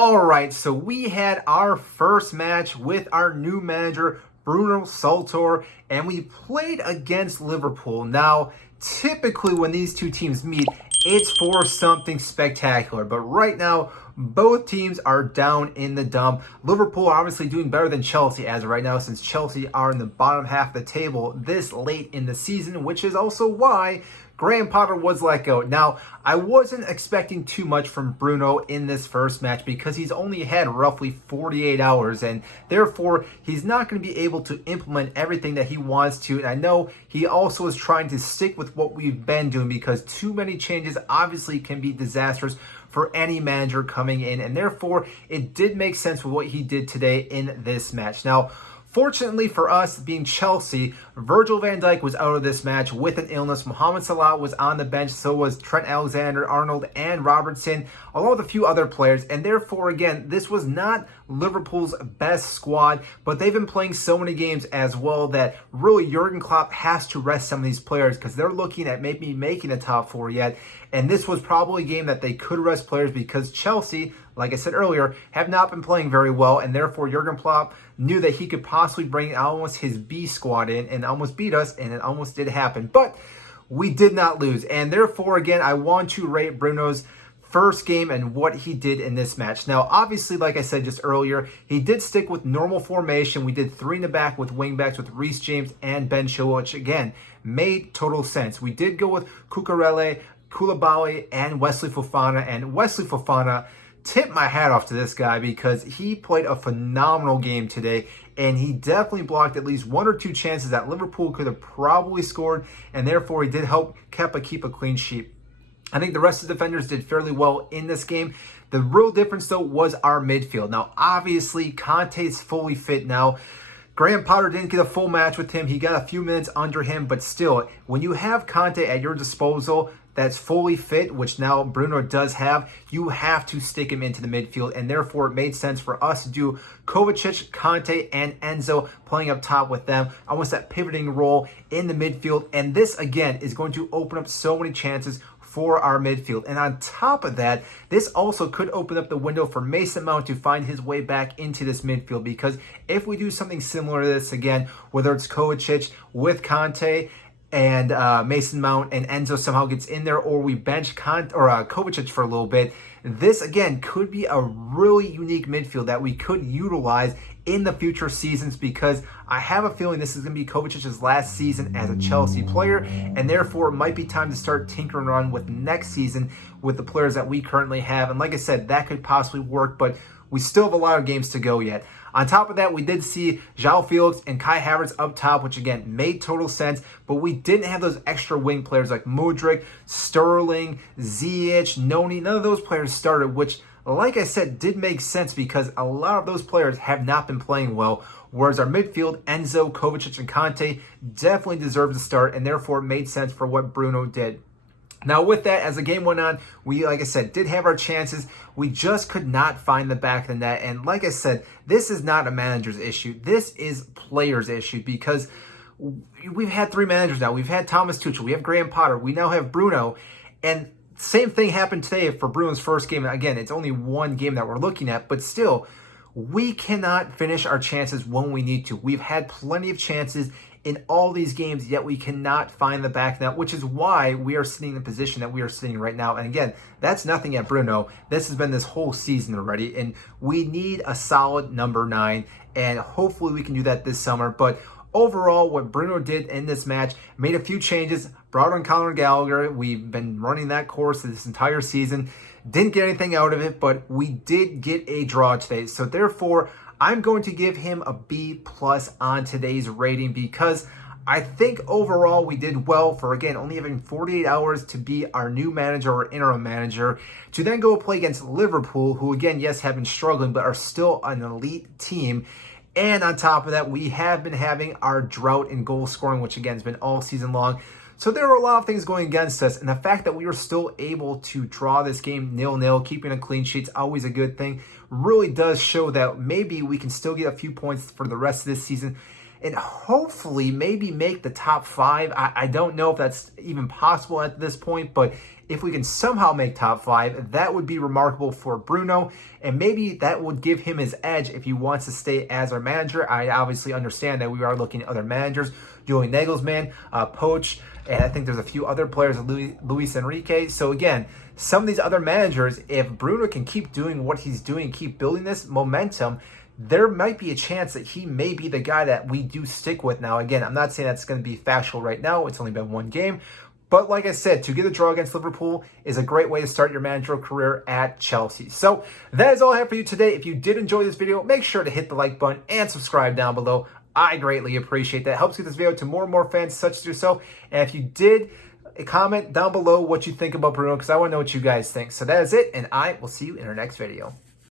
All right, so we had our first match with our new manager, Bruno Saltor, and we played against Liverpool. Now, typically when these two teams meet, it's for something spectacular. But right now, both teams are down in the dump. Liverpool are obviously doing better than Chelsea as of right now, since Chelsea are in the bottom half of the table this late in the season, which is also why Graham Potter was let go. Now, I wasn't expecting too much from Bruno in this first match because he's only had roughly 48 hours, and therefore he's not going to be able to implement everything that he wants to. And I know he also is trying to stick with what we've been doing, because too many changes obviously can be disastrous for any manager coming in, and therefore it did make sense with what he did today in this match. Now, fortunately for us, being Chelsea, Virgil van Dijk was out of this match with an illness. Mohamed Salah was on the bench, so was Trent Alexander-Arnold and Robertson, along with a few other players. And therefore, again, this was not Liverpool's best squad, but they've been playing so many games as well that really Jurgen Klopp has to rest some of these players, because they're looking at maybe making a top four yet. And this was probably a game that they could rest players, because Chelsea, like I said earlier, have not been playing very well, and therefore Jurgen Klopp knew that he could possibly bring almost his B squad in and almost beat us, and it almost did happen. But we did not lose, and therefore, again, I want to rate Bruno's first game and what he did in this match. Now, obviously, like I said just earlier, he did stick with normal formation. We did 3 in the back with wingbacks with Reece James and Ben Chilwell, which, again, made total sense. We did go with Cucurella, Koulibaly, and Wesley Fofana, and Wesley Fofana, tip my hat off to this guy, because he played a phenomenal game today, and he definitely blocked at least 1 or 2 chances that Liverpool could have probably scored, and therefore he did help Kepa keep a clean sheet. I think the rest of the defenders did fairly well in this game. The real difference, though, was our midfield. Now, obviously, Conte's fully fit now. Graham Potter didn't get a full match with him. He got a few minutes under him, but still, when you have Conte at your disposal that's fully fit, which now Bruno does have, you have to stick him into the midfield, and therefore it made sense for us to do Kovacic, Conte, and Enzo playing up top with them, almost that pivoting role in the midfield. And this, again, is going to open up so many chances for our midfield. And on top of that, this also could open up the window for Mason Mount to find his way back into this midfield, because if we do something similar to this again, whether it's Kovacic with Conte and Mason Mount and Enzo somehow gets in there, or we bench Kovacic for a little bit, this again could be a really unique midfield that we could utilize in the future seasons, because I have a feeling this is going to be Kovacic's last season as a Chelsea player, and therefore it might be time to start tinkering around with next season with the players that we currently have. And like I said, that could possibly work, but we still have a lot of games to go yet. On top of that, we did see João Felix and Kai Havertz up top, which again made total sense, but we didn't have those extra wing players like Mudryk, Sterling, Ziyech, Noni. None of those players started, which, like I said, did make sense, because a lot of those players have not been playing well, whereas our midfield, Enzo, Kovacic, and Conte, definitely deserved to start, and therefore it made sense for what Bruno did. Now, with that, as the game went on, we, like I said, did have our chances. We just could not find the back of the net. And like I said, this is not a manager's issue. This is players' issue, because we've had 3 managers now. We've had Thomas Tuchel. We have Graham Potter. We now have Bruno. And same thing happened today for Bruno's first game. Again, it's only 1 game that we're looking at, but still, we cannot finish our chances when we need to. We've had plenty of chances in all these games, yet we cannot find the back net, which is why we are sitting in the position that we are sitting right now. And again, that's nothing at Bruno. This has been this whole season already, and we need a solid number 9, and hopefully we can do that this summer. But overall, what Bruno did in this match, made a few changes, brought on Conor Gallagher. We've been running that course this entire season. Didn't get anything out of it, but we did get a draw today. So therefore, I'm going to give him a B+ on today's rating, because I think overall we did well for, again, only having 48 hours to be our new manager or interim manager, to then go play against Liverpool, who, again, yes, have been struggling, but are still an elite team. And on top of that, we have been having our drought in goal scoring, which again has been all season long. So there were a lot of things going against us, and the fact that we were still able to draw this game 0-0, keeping a clean sheet is always a good thing, really does show that maybe we can still get a few points for the rest of this season. and hopefully maybe make the top 5. I don't know if that's even possible at this point, but if we can somehow make top 5, that would be remarkable for Bruno, and maybe that would give him his edge if he wants to stay as our manager. I obviously understand that we are looking at other managers, Julian Nagelsmann, Poch, and I think there's a few other players, Luis Enrique. So again, some of these other managers, if Bruno can keep doing what he's doing, keep building this momentum, there might be a chance that he may be the guy that we do stick with. Now, again, I'm not saying that's going to be factual right now. It's only been one game. But like I said, to get a draw against Liverpool is a great way to start your managerial career at Chelsea. So that is all I have for you today. If you did enjoy this video, make sure to hit the like button and subscribe down below. I greatly appreciate that. It helps get this video to more and more fans such as yourself. And if you did, comment down below what you think about Bruno, because I want to know what you guys think. So that is it, and I will see you in our next video.